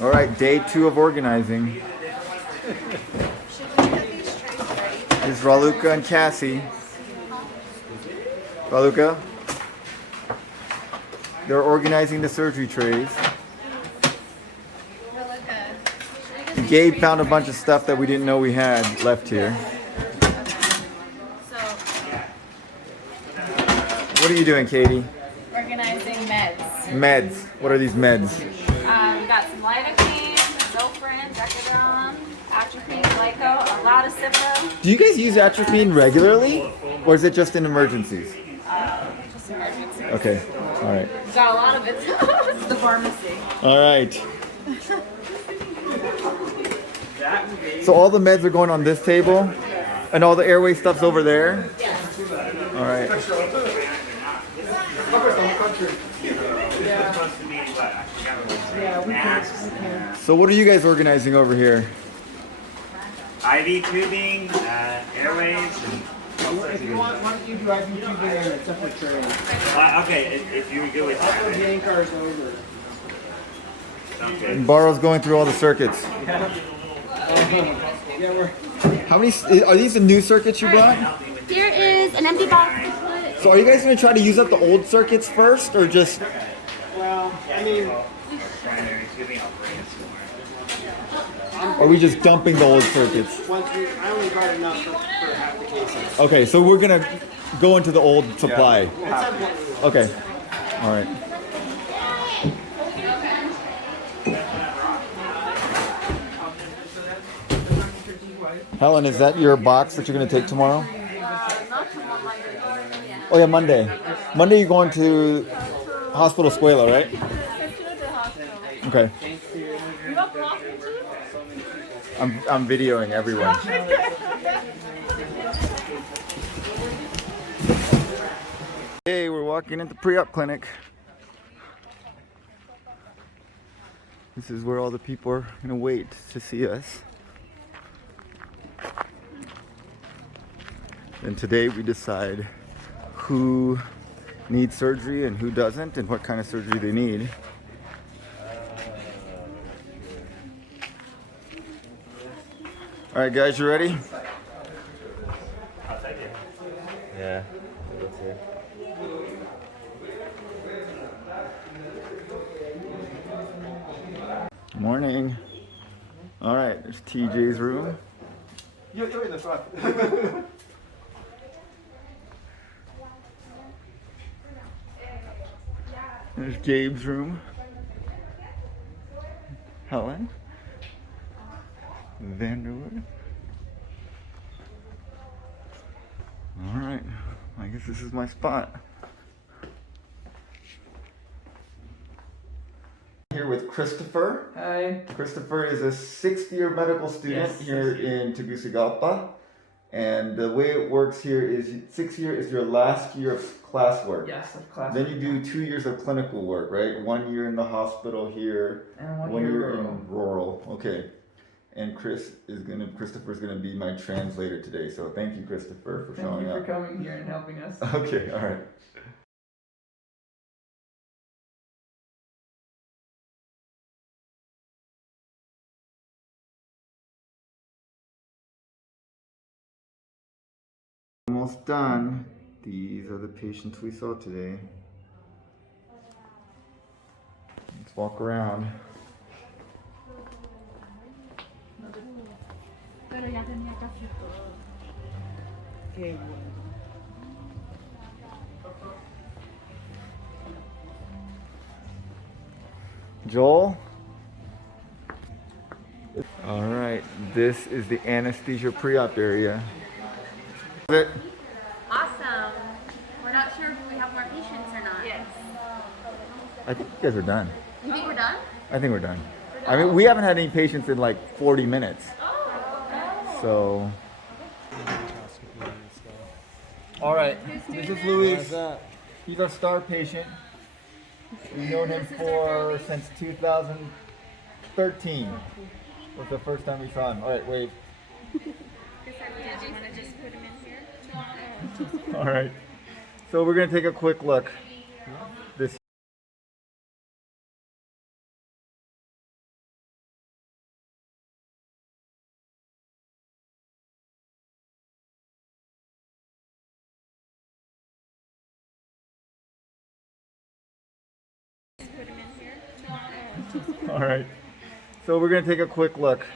All right, day 2 of organizing. This is Raluca and Cassie. Raluca, they're organizing the surgery trays. Gabe found a bunch of stuff that we didn't know we had left here. What are you doing, Katie? Organizing meds. Meds. What are these meds? We got some lidocaine, Zofran, Decadron, atropine, Lyco, a lot of Cipro. Do you guys use atropine regularly, or is it just in emergencies? Just emergency. Okay. All right. We got a lot of it. It's the pharmacy. All right. So all the meds are going on this table, and all the airway stuff's over there? All right. So what are you guys organizing over here? IV tubing, airways, and If you want, why don't you do IV tubing in a separate tray? okay, if you're good with Also, that. Yank ours over. Sounds good. Barrow's going through all the circuits. Yeah, we're. How many, are these the new circuits you brought? Here is an empty box to put. So are you guys gonna try to use up the old circuits first, or just? Well, I mean, Primary tubing, I'll bring it somewhere. Are we just dumping the old circuits? I only brought enough for half the cases. Okay, so we're gonna go into the old supply. At some point, Okay. All right. Helen, is that your box that you're gonna take tomorrow? Oh yeah, Monday. Monday you're going to Hospital Escuela, right? Okay. I'm videoing everyone. Hey, we're walking into pre-op clinic. This is where all the people are gonna wait to see us. And today we decide who needs surgery and who doesn't, and what kind of surgery they need. All right, guys, you ready? I'll take it. Yeah. Let's see. Morning. All right, there's TJ's room. you're in the front. There's Gabe's room. Helen. Vanderwood. All right, I guess this is my spot. Here with Kristopher. Hi. Kristopher is a 6th-year medical student Yes. here in Tegucigalpa. And the way it works here is 6th year is your last year of classwork. Yes, of class. Then you do 2 years of clinical work, right? 1 year in the hospital here, And 1 year in rural. Okay. And Kristopher's gonna be my translator today. So thank you, Kristopher, for showing up. coming here and helping us. Okay, all right. Almost done. These are the patients we saw today. Let's walk around. Pero ya tenía casi todo. Qué bueno. Joel? All right, this is the anesthesia pre-op area. Awesome. We're not sure if we have more patients or not. Yes. I think you guys are done. You think we're done? I think we're done. I mean, we haven't had any patients in like 40 minutes. So. All right, this is Luis. He's our star patient. We've known him since 2013. Was the first time we saw him. All right, wait. All right. So we're gonna take a quick look. This All right. So we're gonna take a quick look